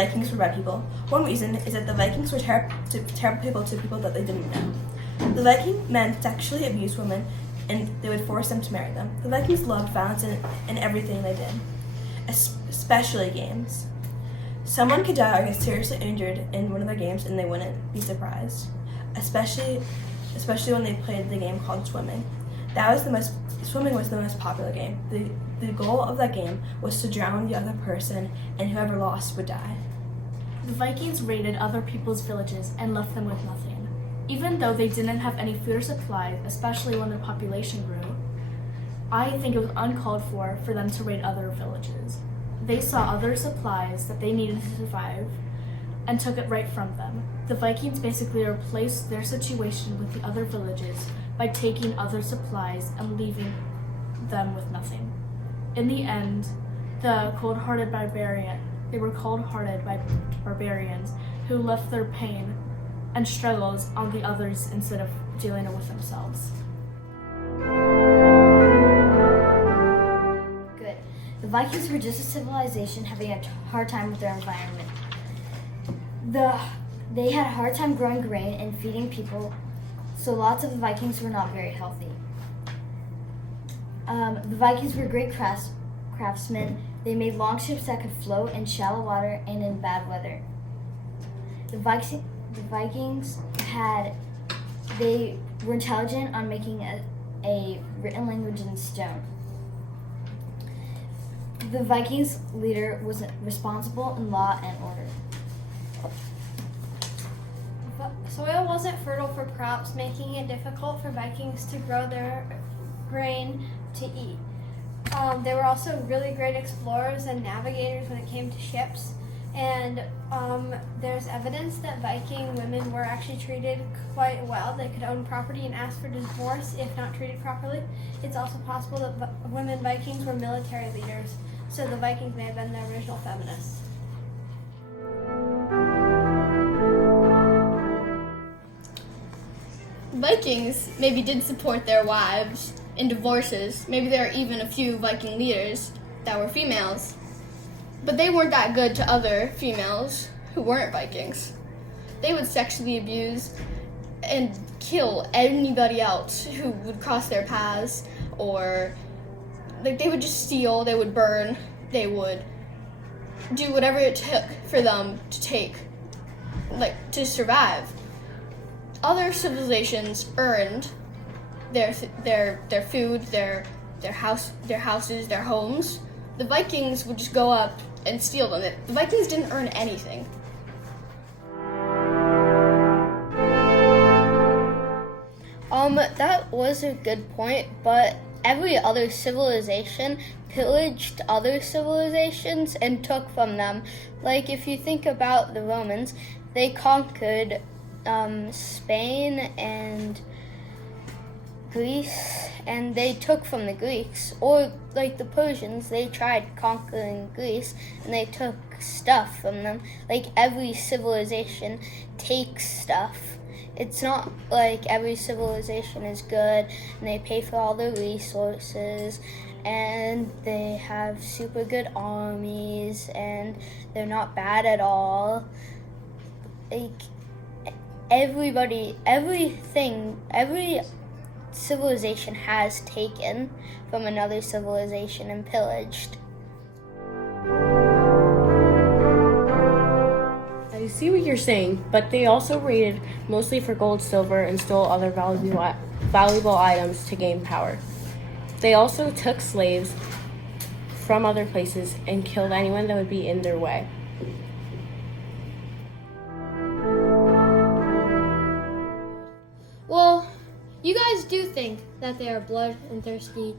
Vikings were bad people. One reason is that the Vikings were terrible people to people that they didn't know. The Viking men sexually abused women, and they would force them to marry them. The Vikings loved violence in everything they did, especially games. Someone could die or get seriously injured in one of their games, and they wouldn't be surprised, especially when they played the game called swimming. Swimming was the most popular game. The goal of that game was to drown the other person, and whoever lost would die. The Vikings raided other people's villages and left them with nothing. Even though they didn't have any food or supplies, especially when their population grew, I think it was uncalled for them to raid other villages. They saw other supplies that they needed to survive and took it right from them. The Vikings basically replaced their situation with the other villages by taking other supplies and leaving them with nothing. In the end, they were cold-hearted barbarians who left their pain and struggles on the others instead of dealing it with themselves. Good. The Vikings were just a civilization having a hard time with their environment. They had a hard time growing grain and feeding people, so lots of the Vikings were not very healthy. The Vikings were great craftsmen. They made long ships that could float in shallow water and in bad weather. The Vikings were intelligent on making a written language in stone. The Vikings' leader was responsible in law and order. Soil wasn't fertile for crops, making it difficult for Vikings to grow their grain to eat. They were also really great explorers and navigators when it came to ships. And there's evidence that Viking women were actually treated quite well. They could own property and ask for divorce if not treated properly. It's also possible that women Vikings were military leaders, so the Vikings may have been the original feminists. Vikings maybe did support their wives in divorces. Maybe there are even a few Viking leaders that were females. But they weren't that good to other females who weren't Vikings. They would sexually abuse and kill anybody else who would cross their paths, or they would just steal, they would burn, they would do whatever it took for them to survive. Other civilizations earned their food, their houses, their homes. The Vikings would just go up and steal them. The Vikings didn't earn anything. That was a good point, but every other civilization pillaged other civilizations and took from them. Like, if you think about the Romans, they conquered Spain and Greece, and they took from the Greeks. Or like the Persians, they tried conquering Greece and they took stuff from them. Like, every civilization takes stuff. It's not like every civilization is good and they pay for all the resources and they have super good armies and they're not bad at all. Like, every civilization has taken from another civilization and pillaged. I see what you're saying, but they also raided mostly for gold, silver, and stole other valuable items to gain power. They also took slaves from other places and killed anyone that would be in their way. Well, you guys do think that they are blood-thirsty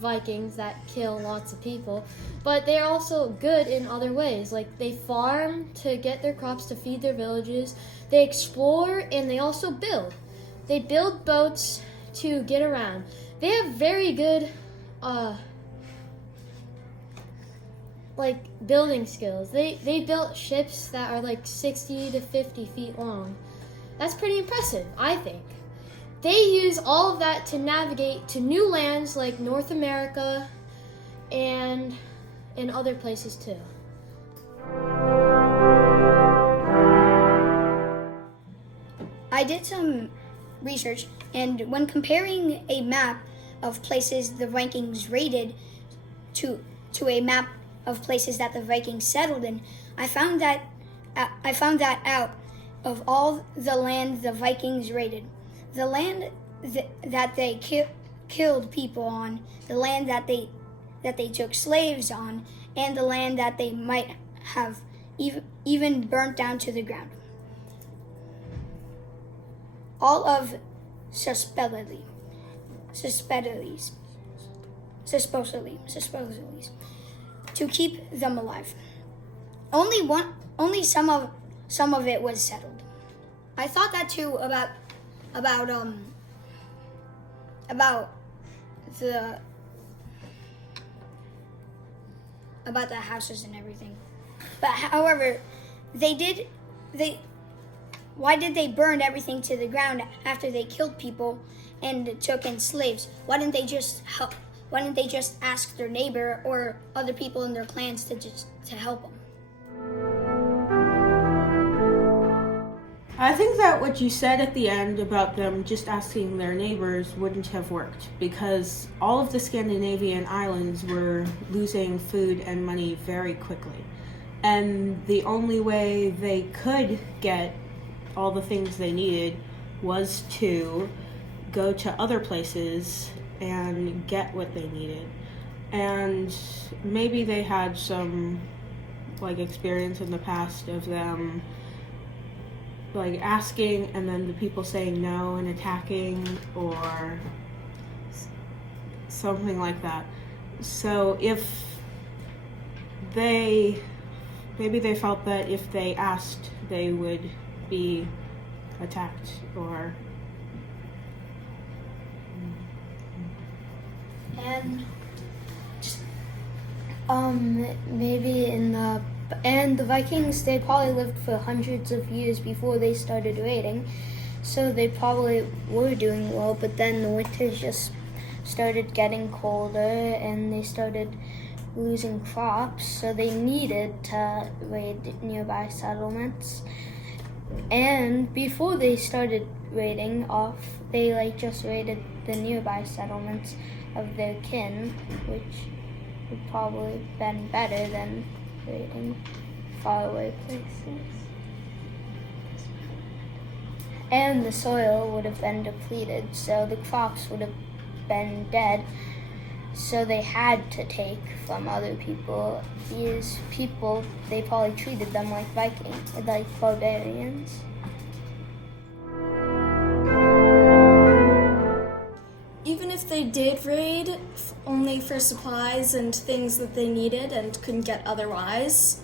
Vikings that kill lots of people, but they are also good in other ways. Like, they farm to get their crops to feed their villages, they explore, and they also build. They build boats to get around. They have very good building skills. They built ships that are like 60 to 50 feet long. That's pretty impressive, I think. They use all of that to navigate to new lands like North America and in other places too. I did some research, and when comparing a map of places the Vikings raided to a map of places that the Vikings settled in, I found that out of all the land the Vikings raided, the land that they killed people on, the land that they took slaves on, and the land that they might have even burnt down to the ground. All of supposedly, to keep them alive. Only some of it was settled. I thought that too about the houses and everything. But however, why did they burn everything to the ground after they killed people and took in slaves? Why didn't they just help? Why didn't they just ask their neighbor or other people in their clans to help them? I think that what you said at the end about them just asking their neighbors wouldn't have worked, because all of the Scandinavian islands were losing food and money very quickly. And the only way they could get all the things they needed was to go to other places and get what they needed. And maybe they had some experience in the past of them asking and then the people saying no and attacking or something like that. So if maybe they felt that if they asked they would be attacked or maybe and the Vikings, they probably lived for hundreds of years before they started raiding, so they probably were doing well, but then the winters just started getting colder and they started losing crops, so they needed to raid nearby settlements. And before they started raiding off, they just raided the nearby settlements of their kin, which would probably been better than raiding faraway places. And the soil would have been depleted, so the crops would have been dead, so they had to take from other people. These people, they probably treated them like Vikings, like barbarians. Even if they did raid only for supplies and things that they needed and couldn't get otherwise,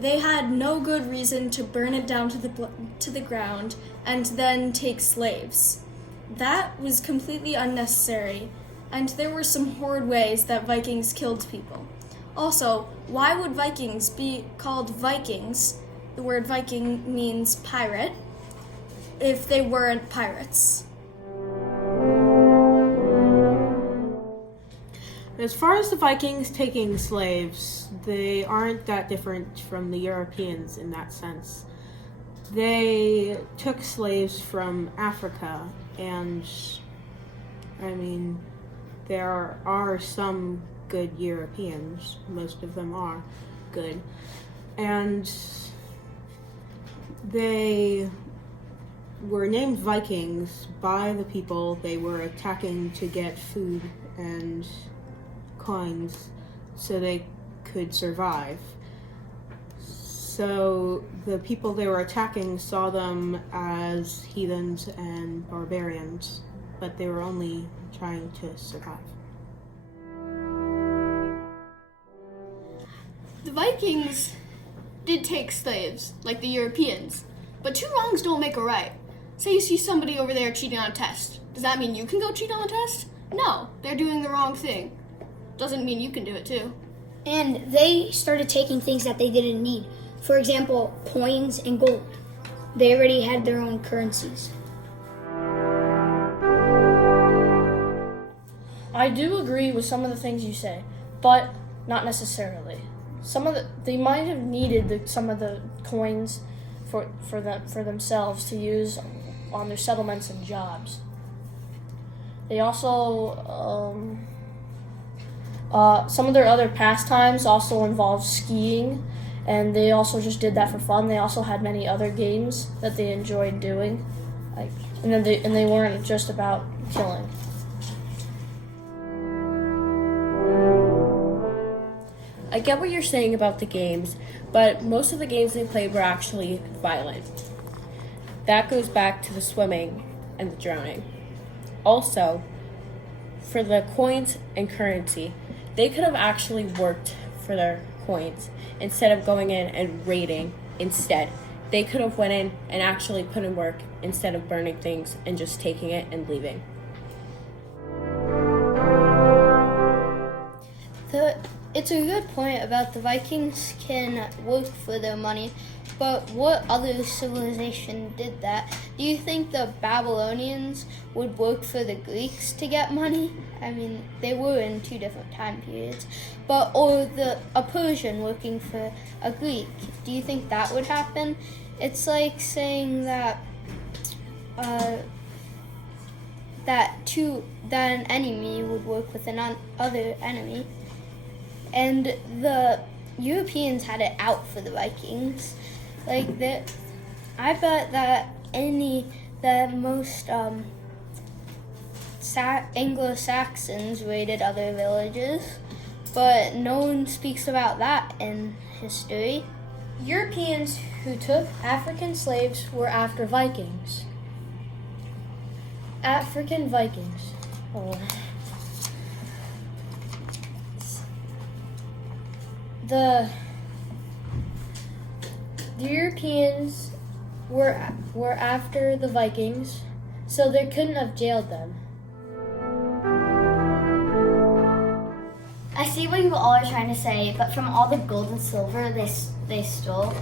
they had no good reason to burn it down to the ground and then take slaves. That was completely unnecessary, and there were some horrid ways that Vikings killed people. Also, why would Vikings be called Vikings? The word Viking means pirate, if they weren't pirates. As far as the Vikings taking slaves, they aren't that different from the Europeans in that sense. They took slaves from Africa, and there are some good Europeans. Most of them are good. And they were named Vikings by the people they were attacking to get food and coins so they could survive. So the people they were attacking saw them as heathens and barbarians, but they were only trying to survive. The Vikings did take slaves, like the Europeans, but two wrongs don't make a right. Say you see somebody over there cheating on a test. Does that mean you can go cheat on the test? No, they're doing the wrong thing. Doesn't mean you can do it too. And they started taking things that they didn't need. For example, coins and gold. They already had their own currencies. I do agree with some of the things you say, but not necessarily. They might have needed some of the coins for themselves to use on their settlements and jobs. They also, some of their other pastimes also involve skiing, and they also just did that for fun. They also had many other games that they enjoyed doing, and they weren't just about killing. I get what you're saying about the games, but most of the games they played were actually violent. That goes back to the swimming and the drowning. Also, for the coins and currency, they could have actually worked for their coins instead of going in and raiding instead. They could have went in and actually put in work instead of burning things and just taking it and leaving. It's a good point about the Vikings can work for their money, but what other civilization did that? Do you think the Babylonians would work for the Greeks to get money? I mean, they were in two different time periods. Or a Persian working for a Greek. Do you think that would happen? It's like saying that an enemy would work with another enemy. And the Europeans had it out for the Vikings. I bet that the most Anglo-Saxons raided other villages, but no one speaks about that in history. Europeans who took African slaves were after Vikings. African Vikings. The Europeans were after the Vikings, so they couldn't have jailed them. I see what you all are trying to say, but from all the gold and silver they stole,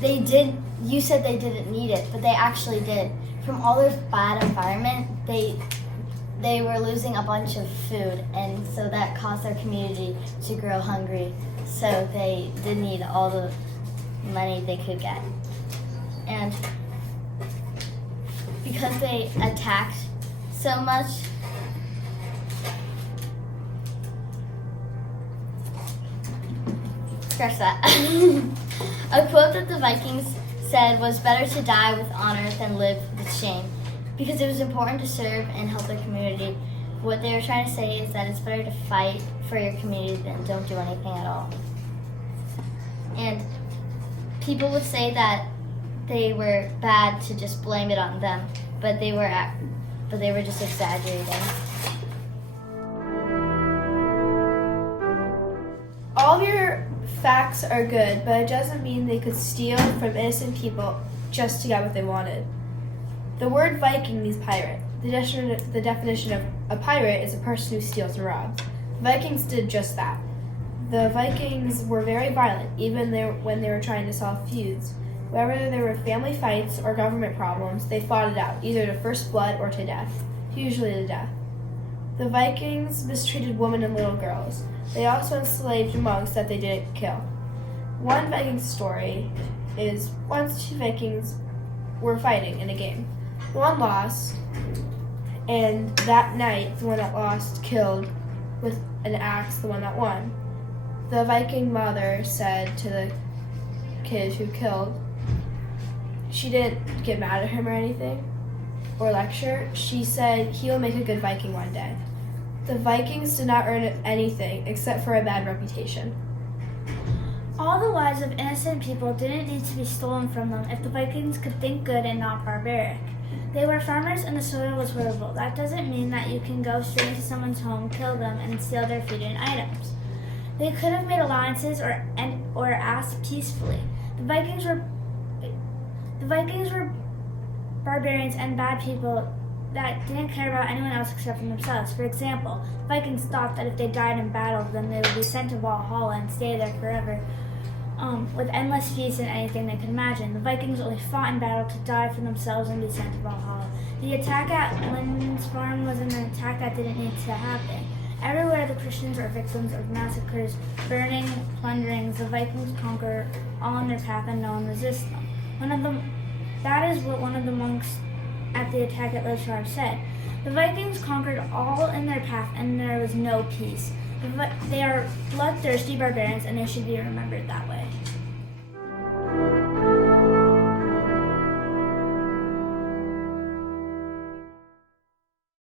they did. You said they didn't need it, but they actually did. From all their bad environment, they were losing a bunch of food, and so that caused their community to grow hungry. So they did need all the money they could get. And because they attacked so much, scratch that. A quote that the Vikings said was better to die with honor than live with shame, because it was important to serve and help their community. What they were trying to say is that it's better to fight for your community than don't do anything at all. And people would say that they were bad to just blame it on them, but they were just exaggerating. All of your facts are good, but it doesn't mean they could steal from innocent people just to get what they wanted. The word Viking means pirate. The definition of a pirate is a person who steals and robs. The Vikings did just that. The Vikings were very violent, even when they were trying to solve feuds. Wherever there were family fights or government problems, they fought it out, either to first blood or to death, usually to death. The Vikings mistreated women and little girls. They also enslaved monks that they didn't kill. One Viking story is once two Vikings were fighting in a game. One lost, and that night the one that lost killed with an axe the one that won. The Viking mother said to the kid who killed, she didn't get mad at him or anything, or lecture. She said he will make a good Viking one day. The Vikings did not earn anything except for a bad reputation. All the lives of innocent people didn't need to be stolen from them if the Vikings could think good and not barbaric. They were farmers and the soil was fertile. That doesn't mean that you can go straight into someone's home, kill them, and steal their food and items. They could have made alliances or asked peacefully. The Vikings were barbarians and bad people that didn't care about anyone else except for themselves. For example, the Vikings thought that if they died in battle, then they would be sent to Valhalla and stay there forever, with endless feasts and anything they could imagine. The Vikings only fought in battle to die for themselves and be sent to Valhalla. The attack at Linden's farm was an attack that didn't need to happen. Everywhere the Christians were victims of massacres, burning, plunderings, the Vikings conquer all on their path and no one resists them. That is what one of the monks at the attack at Lodestar said. The Vikings conquered all in their path, and there was no peace. They are bloodthirsty barbarians, and they should be remembered that way.